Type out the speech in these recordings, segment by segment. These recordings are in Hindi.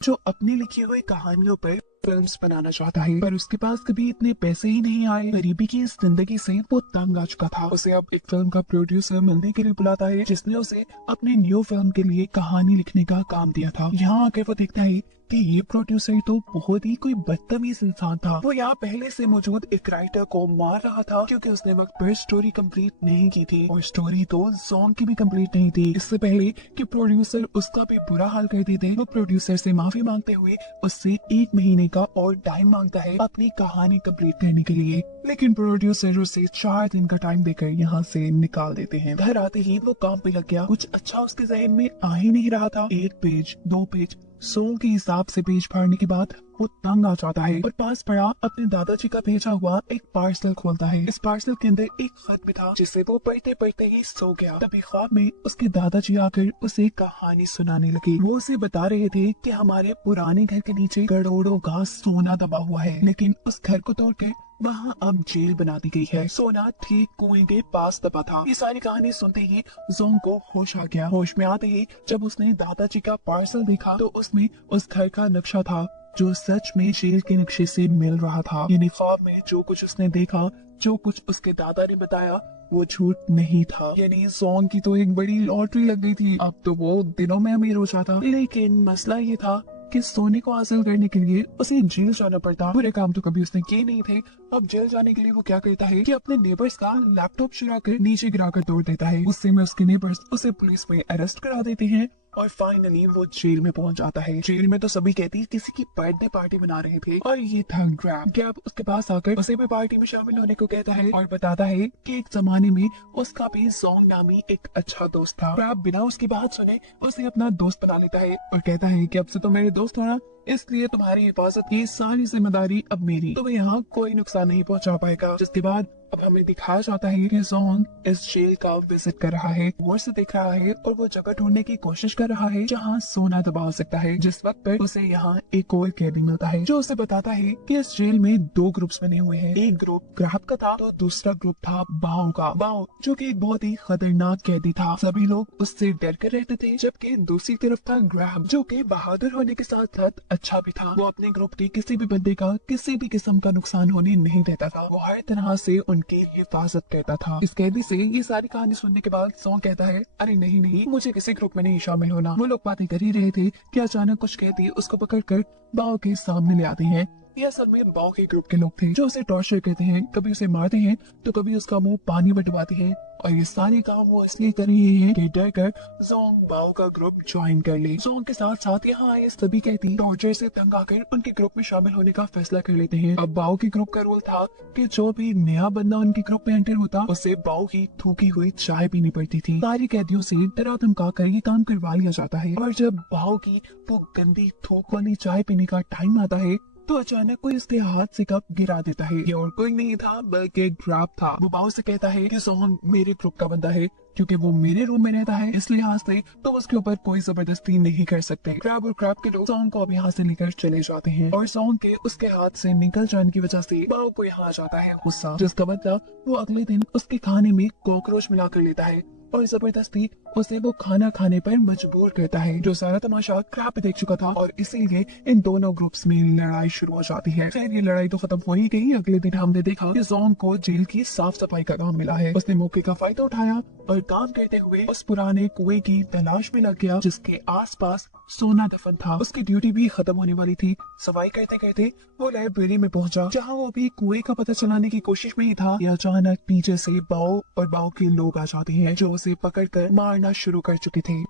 जो अपनी लिखी हुई कहानियों पर फिल्म्स बनाना चाहता है, पर उसके पास कभी इतने पैसे ही नहीं आए। गरीबी की इस जिंदगी से वो तंग आ चुका था। उसे अब एक फिल्म का प्रोड्यूसर मिलने के लिए बुलाता है, जिसने उसे अपनी न्यू फिल्म के लिए कहानी लिखने का काम दिया था। यहाँ आकर वो देखता है कि ये प्रोड्यूसर तो बहुत ही कोई बदतमीज इंसान था। वो यहाँ पहले से मौजूद एक राइटर को मार रहा था क्योंकि उसने वक्त पर स्टोरी कंप्लीट नहीं की थी, और स्टोरी तो सॉन्ग की भी कंप्लीट नहीं थी। इससे पहले कि प्रोड्यूसर उसका भी बुरा हाल कर देते, वो प्रोड्यूसर से माफी मांगते हुए उससे 1 महीने का और टाइम मांगता है अपनी कहानी कंप्लीट करने के लिए। लेकिन प्रोड्यूसर उसे 4 दिन का टाइम देकर यहाँ से निकाल देते हैं। घर आते ही वो काम पे लग गया। कुछ अच्छा उसके जहन में आ ही नहीं रहा था। 1 पेज 2 पेज सॉन्ग के हिसाब से पेज फाड़ने के बाद वो तंग आ जाता है और पास पड़ा अपने दादाजी का भेजा हुआ एक पार्सल खोलता है। इस पार्सल के अंदर एक खत भी था, जिसे वो पढ़ते पढ़ते ही सो गया। तभी ख्वाब में उसके दादाजी आकर उसे कहानी सुनाने लगे। वो उसे बता रहे थे कि हमारे पुराने घर के नीचे करोड़ों का सोना दबा हुआ है, लेकिन उस घर को तोड़कर वहाँ अब जेल बना दी गई है। सोना ठीक कुएं के पास दबा था। ये सारी कहानी सुनते ही जोंग को होश आ गया। होश में आते ही जब उसने दादाजी का पार्सल देखा तो उसमें उस घर का नक्शा था, जो सच में जेल के नक्शे से मिल रहा था। यानी ख्वाब में जो कुछ उसने देखा, जो कुछ उसके दादा ने बताया, वो झूठ नहीं था। यानी जोंग की तो एक बड़ी लॉटरी लग गई थी। अब तो वो दिनों में अमीर हो जाता। लेकिन मसला ये था कि सोने को हासिल करने के लिए उसे जेल जाना पड़ता। बुरे काम तो कभी उसने किए नहीं थे। अब जेल जाने के लिए वो क्या करता है कि अपने नेबर्स का लैपटॉप चुरा कर नीचे गिरा कर तोड़ देता है। उससे में उसके नेबर्स उसे पुलिस में अरेस्ट करा देते हैं और फाइनली वो जेल में पहुंच जाता है। जेल में तो सभी कहती किसी की बर्थडे पार्टी बना रहे थे, और ये था ग्रैब। ग्रैब उसके पास आकर उसे भी पार्टी में शामिल होने को कहता है और बताता है कि एक जमाने में उसका भी जोंग नामी एक अच्छा दोस्त था। ग्रैब बिना उसकी बात सुने उसे अपना दोस्त बना लेता है और कहता है कि अब से तो मेरे दोस्त होना, इसलिए तुम्हारी हिफाजत की सारी जिम्मेदारी अब मेरी। तुम्हें यहाँ कोई नुकसान नहीं पहुंचा पाएगा। जिसके बाद अब हमें दिखाया जाता है कि जोंग इस जेल का विजिट कर रहा है, गौर से देख रहा है और वो जगह ढूंढने की कोशिश कर रहा है जहाँ सोना दबा हो सकता है। जिस वक्त पर उसे यहाँ एक और कैदी मिलता है, जो उसे बताता है कि इस जेल में 2 ग्रुप्स बने हुए हैं। एक ग्रुप ग्राहक का था तो दूसरा ग्रुप था बाओ का। बाओ जो कि एक बहुत ही खतरनाक कैदी था, सभी लोग उससे डर कर रहते थे। जबकि दूसरी तरफ था ग्रैब, जो कि बहादुर होने के साथ साथ अच्छा भी था। वो अपने ग्रुप के किसी भी बंदे का किसी भी किस्म का नुकसान होने नहीं देता था। वो हर तरह से उनकी हिफाजत करता था। इस कैदी से ये सारी कहानी सुनने के बाद जोंग कहता है, अरे नहीं नहीं, मुझे किसी ग्रुप में नहीं शामिल होना। वो लोग बातें कर ही रहे थे कि अचानक कुछ कैदी उसको पकड़कर बाओ के सामने ले आते हैं। ये असल में बाओ के ग्रुप के लोग थे, जो उसे टॉर्चर करते हैं, कभी उसे मारते हैं तो कभी उसका मुंह पानी में डुबाते हैं। और ये सारे काम वो इसलिए कर रहे हैं कि डर कर जोंग बाओ का ग्रुप ज्वाइन कर ले। जोंग के साथ साथ यहाँ आए सभी कैदी टॉर्चर से तंग आकर उनके ग्रुप में शामिल होने का फैसला कर लेते हैं। अब बाओ के ग्रुप का रूल था कि जो भी नया बंदा उनके ग्रुप में एंटर होता, उसे बाओ की थूकी हुई चाय पीनी पड़ती थी। सारी कैदियों से डरा धमका कर ये काम करवा लिया जाता है। और जब बाओ की वो गंदी थूक वाली चाय पीने का टाइम आता है तो अचानक कोई उसके हाथ से कप गिरा देता है। ये और कोई नहीं था बल्कि ग्रैब था। वो बाओ से कहता है कि जोंग मेरे ग्रुप का बंदा है, क्योंकि वो मेरे रूम में रहता है, इस लिहाज से तो उसके ऊपर कोई जबरदस्ती नहीं कर सकते। ग्रैब और ग्रैब के लोग जोंग को अब यहाँ से लेकर चले जाते हैं और जोंग के उसके हाथ से निकल जाने की वजह से बाओ को यहाँ आ जाता है गुस्सा, जिसका मतलब वो अगले दिन उसके खाने में कॉकरोच मिला कर लेता है और जबरदस्ती उसे वो खाना खाने पर मजबूर करता है। जो सारा तमाशा ग्रैब देख चुका था और इसीलिए इन दोनों ग्रुप्स में लड़ाई शुरू हो जाती है। खैर ये लड़ाई तो खत्म हो ही गई। अगले दिन हमने देखा कि जोंग को जेल की साफ सफाई का काम मिला है। उसने मौके का फायदा उठाया और काम करते हुए उस पुराने कुएं की तलाश में लग गया, जिसके आसपास सोना दफन था। उसकी ड्यूटी भी खत्म होने वाली थी। सफाई करते करते वो लाइब्रेरी में पहुंचा, जहां वो भी कुएं का पता चलाने की कोशिश में ही था कि अचानक पीछे से बाओ और बाओ के लोग आ जाते हैं, जो उसे पकड़कर मारना शुरू कर चुके थे।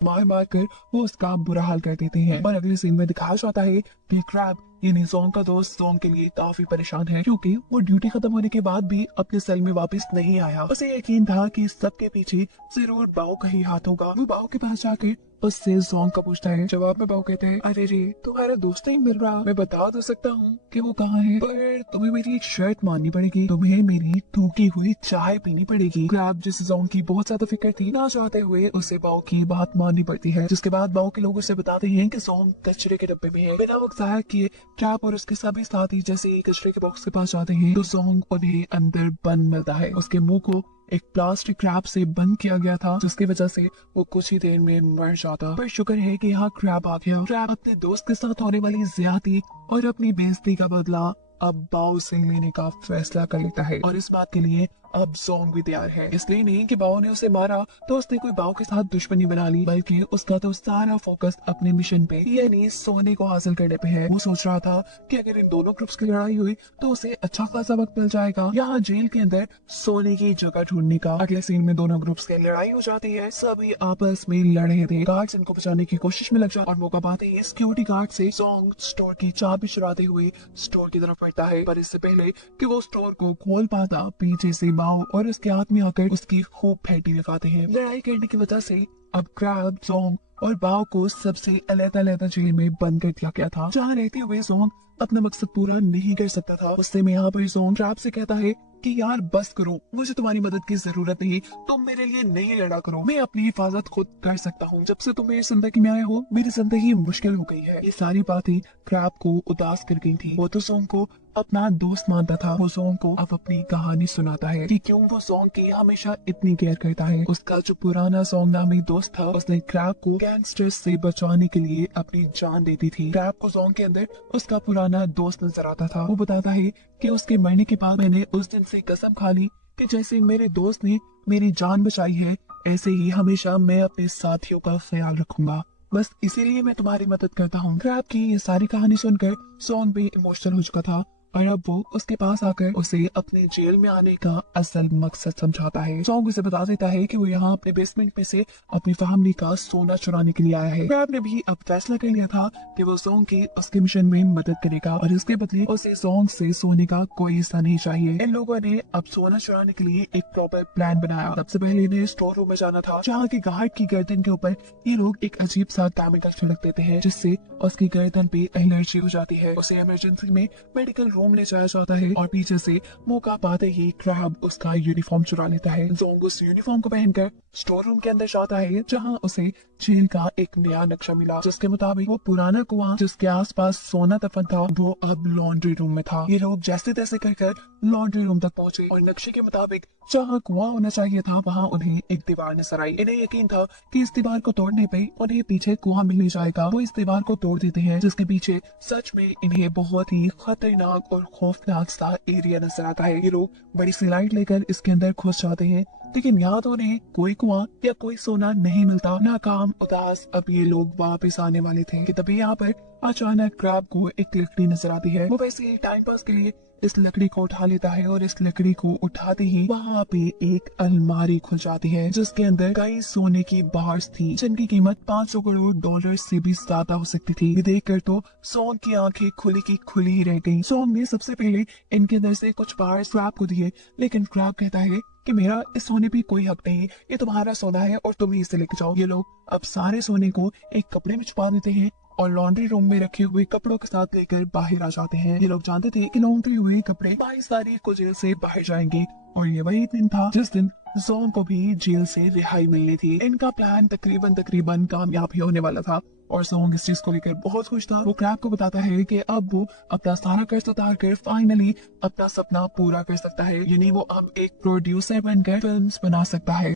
मार मार कर वो उसका बुरा हाल कर देते हैं। और अगले सीन में दिखाया जाता है कि ग्रैब यानी जोंग का दोस्त जोंग के लिए काफी परेशान है, क्योंकि वो ड्यूटी खत्म होने के बाद भी अपने सेल में वापस नहीं आया। उसे यकीन था कि इस सब के पीछे जरूर बाओ का ही हाथ होगा। वो बाओ के पास जाकर उससे जोंग का पूछता है। जवाब में बाओ कहते हैं, अरे रे तुम्हारा दोस्त नहीं मिल रहा। मैं बता तो सकता हूँ कि वो कहाँ है, पर तुम्हें मेरी एक शर्त माननी पड़ेगी, तुम्हें मेरी थूकी हुई चाय पीनी पड़ेगी। ग्रैब जिस जोंग की बहुत ज्यादा फिक्र थी, ना चाहते हुए उसे बाओ की बात माननी पड़ती है। जिसके बाद बाओ के लोग उसे बताते हैं कि जोंग कचरे के डब्बे में है। बिना वक्त जाया किए ग्रैब और उसके सभी साथी जैसे ही कचरे के बॉक्स के पास जाते हैं तो जोंग उन्हें अंदर बंद मिलता है। उसके मुंह को एक प्लास्टिक क्रैब से बंद किया गया था, जिसकी वजह से वो कुछ ही देर में मर जाता। पर शुक्र है कि यहाँ क्रैब आ गया। क्रैब अपने दोस्त के साथ होने वाली ज्यादती और अपनी बेइज्जती का बदला अब बाओ से लेने का फैसला कर लेता है, और इस बात के लिए अब जोंग भी तैयार है। इसलिए नहीं कि बाओ ने उसे मारा तो उसने कोई बाओ के साथ दुश्मनी बना ली, बल्कि उसका तो सारा फोकस अपने मिशन पे यानी सोने को हासिल करने पे है। वो सोच रहा था कि अगर इन दोनों ग्रुप्स की लड़ाई हुई तो उसे अच्छा खासा वक्त मिल जाएगा यहाँ जेल के अंदर सोने की जगह ढूंढने का। अगले सीन में दोनों ग्रुप्स की लड़ाई हो जाती है। सभी आपस में लड़ रहे थे। गार्ड्स इनको बचाने की कोशिश में लग जाते और मौका पाते ही सिक्योरिटी गार्ड से जोंग स्टोर की चाबी चुराते हुए स्टोर की तरफ बढ़ता है। पर इससे पहले कि वो स्टोर को खोल पाता, पीछे से बाओ और उसके हाथ में आकर उसकी खूब फेंटी लगाते हैं। लड़ाई करने की वजह से अब क्रैब, जोंग और बाओ को सबसे अलग-अलग जेल में बंद कर दिया गया था, जहाँ रहते हुए जोंग अपना मकसद पूरा नहीं कर सकता था। उससे में यहाँ पर जोंग क्रैब से कहता है कि यार बस करो, मुझे तुम्हारी मदद की जरूरत नहीं, तुम मेरे लिए नहीं लड़ा करो, मैं अपनी हिफाजत खुद कर सकता हूँ। जब से तुम मेरी जिंदगी में आए हो मेरी जिंदगी मुश्किल हो गई है। ये सारी बातें क्रैब को उदास कर गई थी। वो तो जोंग को अपना दोस्त मानता था। वो जोंग को अब अपनी कहानी सुनाता है कि क्यों वो जोंग की हमेशा इतनी केयर करता है। उसका जो पुराना जोंग नामी दोस्त था, उसने क्रैब को गैंगस्टर्स से बचाने के लिए अपनी जान दे दी थी। क्रैब को जोंग के अंदर उसका पुराना दोस्त नजर आता था। वो बताता है कि उसके मरने के बाद मैंने उस दिन से कसम खा ली कि जैसे मेरे दोस्त ने मेरी जान बचाई है, ऐसे ही हमेशा मैं अपने साथियों का ख्याल रखूंगा। बस इसीलिए मैं तुम्हारी मदद करता हूँ। क्रैब की ये सारी कहानी सुनकर जोंग भी इमोशनल हो चुका था और अब वो उसके पास आकर उसे अपने जेल में आने का असल मकसद समझाता है। जोंग उसे बता देता है कि वो यहाँ अपने बेसमेंट में से अपनी फैमिली का सोना चुराने के लिए आया है। क्रैब ने भी अब फैसला कर लिया था कि वो जोंग की उसके मिशन में मदद करेगा और इसके बदले उसे जोंग से सोने का कोई हिस्सा नहीं चाहिए। इन लोगों ने अब सोना चुराने के लिए एक प्रॉपर प्लान बनाया। सबसे पहले इन्हें स्टोर रूम में जाना था, जहाँ की गार्ड की गर्दन के ऊपर ये लोग एक अजीब सा केमिकल छिड़क देते हैं, जिससे उसकी गर्दन पे एलर्जी हो जाती है। उसे इमरजेंसी में मेडिकल रूम ले जाया जाता है और पीछे से मौका पाते ही क्रैब उसका यूनिफॉर्म चुरा लेता है। जोंग उस यूनिफॉर्म को पहनकर स्टोर रूम के अंदर जाता है, जहां उसे जेल का एक नया नक्शा मिला, जिसके मुताबिक वो पुराना कुआं जिसके आसपास सोना दफन था वो अब लॉन्ड्री रूम में था। ये लोग जैसे तैसे कर लॉन्ड्री रूम तक पहुंचे और नक्शे के मुताबिक जहाँ कुआं होना चाहिए था वहाँ उन्हें एक दीवार नजर आई। इन्हें यकीन था कि इस दीवार को तोड़ने पे उन्हें पीछे कुआं मिल जाएगा। वो इस दीवार को तोड़ देते हैं, जिसके पीछे सच में इन्हें बहुत ही खतरनाक और खौफनाक सा एरिया नजर आता है। ये लोग बड़ी सी लाइट लेकर इसके अंदर घुस जाते हैं, लेकिन यहाँ तो उन्हें कोई कुआं या कोई सोना नहीं मिलता। नाकाम उदास अब ये लोग वापस आने वाले थे कि तभी यहाँ पर अचानक क्रैब को एक लकड़ी नजर आती है। वो वैसे ही टाइम पास के लिए इस लकड़ी को उठा लेता है और इस लकड़ी को उठाते ही वहाँ पे एक अलमारी खुल जाती है, जिसके अंदर कई सोने की बार्स थी, जिनकी कीमत 500 करोड़ डॉलर से भी ज्यादा हो सकती थी। ये देखकर तो सोंग की आंखें खुली की खुली ही रह गईं। सोंग ने सबसे पहले इनके अंदर से कुछ बार्स क्रैब को दिए, लेकिन क्रैब कहता है कि मेरा इस सोने पे कोई हक नहीं, ये तुम्हारा सोना है और तुम ही इसे लेके जाओ। ये लोग अब सारे सोने को एक कपड़े में छुपा देते हैं और लॉन्ड्री रूम में रखे हुए कपड़ों के साथ लेकर बाहर आ जाते हैं। ये लोग जानते थे कि लॉन्ड्री हुए कपड़े 22 तारीख को जेल से बाहर जाएंगे और ये वही दिन था जिस दिन जोंग को भी जेल से रिहाई मिलनी थी। इनका प्लान तकरीबन कामयाब ही होने वाला था और जोंग इस चीज को लेकर बहुत खुश था। वो क्रैब को बताता है कि अब वो अपना सारा कर्ज उतार कर फाइनली अपना सपना पूरा कर सकता है, यानी वो अब एक प्रोड्यूसर बनकर फिल्म्स बना सकता है।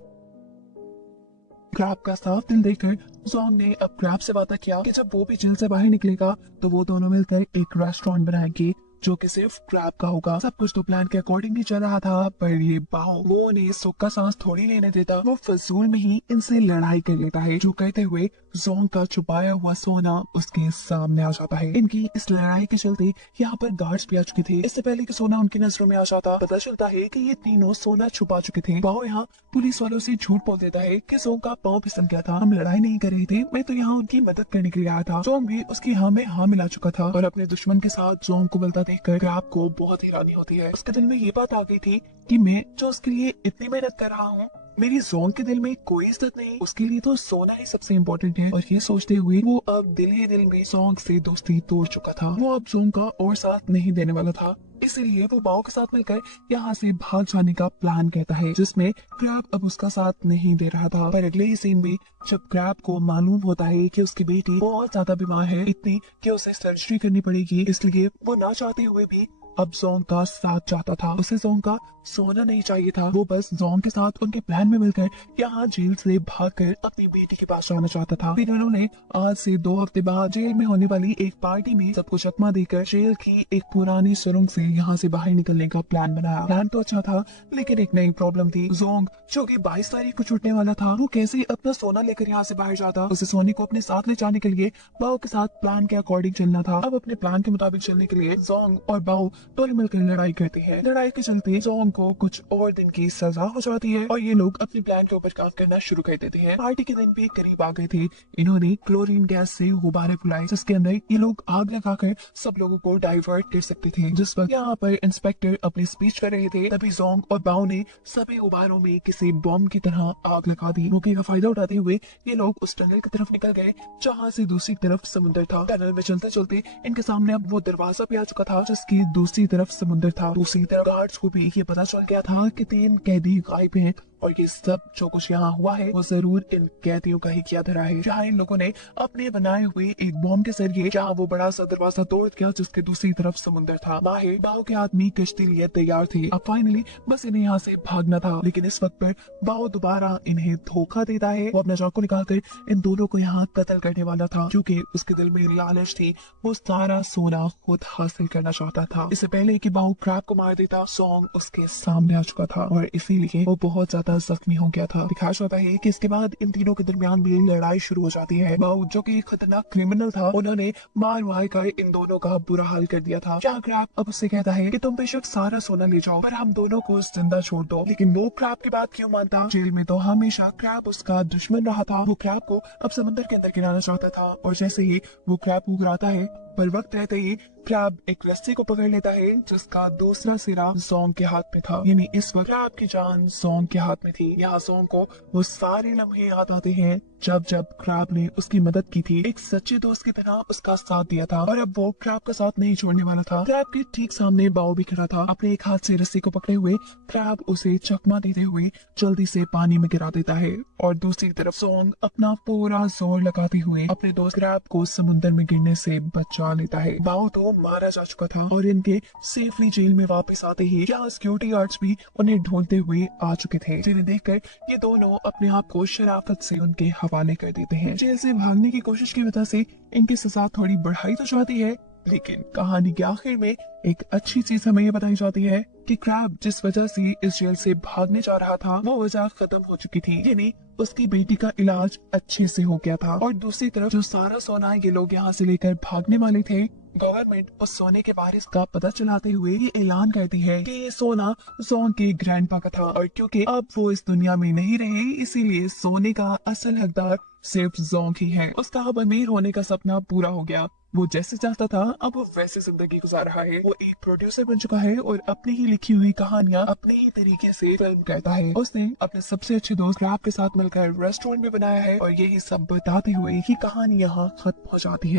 क्रैब का साफ दिल देखकर जोंग ने अब क्रैब से वादा किया कि जब वो भी जेल से बाहर निकलेगा तो वो दोनों मिलकर एक रेस्टोरेंट बनाएंगे जो कि सिर्फ क्रैब का होगा। सब कुछ तो प्लान के अकॉर्डिंग ही चल रहा था, पर ये बाओ वो उन्हें सुख का सांस थोड़ी लेने देता। वो फजूल में ही इनसे लड़ाई कर लेता है, जो कहते हुए जोंग का छुपाया हुआ सोना उसके सामने आ जाता है। इनकी इस लड़ाई के चलते यहाँ पर गार्ड्स भी आ चुके थे। इससे पहले कि सोना उनकी नजरों में आ जाता, पता चलता है कि ये तीनों सोना छुपा चुके थे। बाओ यहाँ पुलिस वालों से झूठ बोल देता है कि जोंग का पाँव फिसल गया था, हम लड़ाई नहीं कर रहे थे, मैं तो यहाँ उनकी मदद करने के लिए आया था। जोंग भी उसकी हाँ में हाँ मिला चुका था और अपने दुश्मन के साथ जोंग को मिलता देखकर क्रैब को बहुत हैरानी होती है। उसके दिल में ये बात आ गई थी कि मैं जो उसके लिए इतनी मेहनत कर रहा हूँ, मेरी जोंग के दिल में कोई इज्जत नहीं, उसके लिए तो सोना ही सबसे इम्पोर्टेंट है। और ये सोचते हुए वो अब दिल ही दिल में जोंग से दोस्ती तोड़ चुका था। वो अब जोंग का और साथ नहीं देने वाला था, इसलिए वो बाओ के साथ मिलकर यहाँ से भाग जाने का प्लान कहता है, जिसमें क्रैब अब उसका साथ नहीं दे रहा था। पर अगले ही सीन में जब क्रैब को मालूम होता है कि उसकी बेटी बहुत ज्यादा बीमार है, इतनी कि उसे सर्जरी करनी पड़ेगी, इसलिए वो ना चाहते हुए भी अब जोंग का साथ चाहता था। उसे जोंग का सोना नहीं चाहिए था। वो बस जोंग के साथ उनके प्लान में मिलकर यहाँ जेल से भागकर अपनी बेटी के पास जाना चाहता था। फिर उन्होंने आज से 2 हफ्ते बाद जेल में होने वाली एक पार्टी में सबको चकमा देकर जेल की एक पुरानी सुरंग से यहाँ से बाहर निकलने का प्लान बनाया। प्लान तो अच्छा था, लेकिन एक नई प्रॉब्लम थी। जोंग जो कि 22 तारीख को छूटने वाला था, वो कैसे अपना सोना लेकर यहाँ से बाहर जाता। उसे सोने को अपने साथ ले जाने के लिए बाओ के साथ प्लान के अकॉर्डिंग चलना था। अब अपने प्लान के मुताबिक चलने के लिए जोंग और बाओ दोनों मिलकर लड़ाई करते हैं। लड़ाई के चलते जोंग को कुछ और दिन की सजा हो जाती है और ये लोग अपने प्लान के ऊपर काम करना शुरू कर देते हैं। पार्टी के दिन भी करीब आ गए थे। इन्होंने क्लोरीन गैस से गुब्बारे फुलाए, जिसके अंदर ये लोग आग लगाकर सब लोगों को डाइवर्ट कर सकते थे। जिस वक्त यहाँ पर इंस्पेक्टर अपनी स्पीच कर रहे थे, तभी जोंग और बाओ ने सभी गुब्बारों में किसी बॉम्ब की तरह आग लगा दी। मौके का फायदा उठाते हुए ये लोग उस टनल की तरफ निकल गए जहाँ से दूसरी तरफ समुद्र था। टनल में चलते चलते इनके सामने अब वो दरवाजा भी आ चुका था जिसकी दूसरी तरफ समुद्र था। दूसरी तरफ गार्ड्स को भी ये पता चल गया था कि 3 कैदी गायब हैं और ये सब जो कुछ यहाँ हुआ है वो जरूर इन कैदियों का ही किया धरा है। जहाँ इन लोगों ने अपने बनाए हुए एक बॉम्ब के जरिए जहाँ वो बड़ा सा दरवाजा तोड़ दिया जिसके दूसरी तरफ समुद्र था। बाहर बाओ के आदमी कश्ती लिए तैयार थे। अब फाइनली बस इन्हें यहाँ से भागना था, लेकिन इस वक्त पर बाओ दोबारा इन्हें धोखा देता है। वो अपना चाकू निकालकर इन दोनों को यहाँ कत्ल करने वाला था, क्योंकि उसके दिल में लालच थी। वो सारा सोना खुद हासिल करना चाहता था। इससे पहले कि बाओ क्रैब को मार देता, जोंग उसके सामने आ चुका था और इसीलिए वो बहुत ज्यादा जख्मी हो गया था। दिखाया जाता है कि इसके बाद इन तीनों के दरमियान भी लड़ाई शुरू हो जाती है। बाओ जो कि खतरनाक क्रिमिनल था, उन्होंने मार वार कर इन दोनों का बुरा हाल कर दिया था। जहाँ क्रैब अब उससे कहता है कि तुम बेशक सारा सोना ले जाओ पर हम दोनों को जिंदा छोड़ दो, लेकिन वो क्रैब की बात क्यों मानता। जेल में तो हमेशा क्रैब उसका दुश्मन रहा था। वो क्रैब को अब समंदर के अंदर गिराना चाहता था और जैसे ही वो क्रैब को गिराता है, पर वक्त रहते ही क्रैब एक रस्सी को पकड़ लेता है जिसका दूसरा सिरा जोंग के हाथ में था। यानी इस वक्त क्रैब की जान जोंग के हाथ में थी। यहाँ जोंग को वो सारे लम्हे याद आते हैं जब जब क्रैब ने उसकी मदद की थी, एक सच्चे दोस्त की तरह उसका साथ दिया था और अब वो क्रैब का साथ नहीं छोड़ने वाला था। क्रैब के ठीक सामने बाओ भी खड़ा था, अपने एक हाथ से रस्सी को पकड़े हुए। क्रैब उसे चकमा देते हुए जल्दी से पानी में गिरा देता है और दूसरी तरफ जोंग अपना पूरा जोर लगाते हुए अपने दोस्त क्रैब को समुद्र में गिरने से बचा लेता है। बाओ तो मारा जा चुका था और इनके सेफली जेल में वापस आते ही यहाँ सिक्योरिटी गार्ड्स भी उन्हें ढूंढते हुए आ चुके थे, जिन्हें देखकर ये दोनों अपने आप को शराफत से उनके हवाले कर देते हैं। जेल से भागने की कोशिश की वजह से इनकी सजा थोड़ी बढ़ाई तो जाती है, लेकिन कहानी के आखिर में एक अच्छी चीज हमें ये बताई जाती है कि क्रैब जिस वजह से इस जेल से भागने जा रहा था वो वजह खत्म हो चुकी थी। यानी उसकी बेटी का इलाज अच्छे से हो गया था। और दूसरी तरफ जो सारा सोना ये लोग यहाँ से लेकर भागने वाले थे, गवर्नमेंट उस सोने के वारिस का पता चलाते हुए ये ऐलान करती है कि ये सोना जोंग के ग्रैंडपा का था और क्योंकि अब वो इस दुनिया में नहीं रहे, इसीलिए सोने का असल हकदार सिर्फ जोंग ही है। उसका अब अमीर होने का सपना पूरा हो गया। वो जैसे चाहता था अब वो वैसे जिंदगी गुजार रहा है। वो एक प्रोड्यूसर बन चुका है और अपनी ही लिखी हुई कहानियां अपने ही तरीके से फिल्म करता है। उसने अपने सबसे अच्छे दोस्त क्रैब के साथ मिलकर रेस्टोरेंट भी बनाया है और यही सब बताते हुए कि कहानी यहाँ खत्म हो जाती है।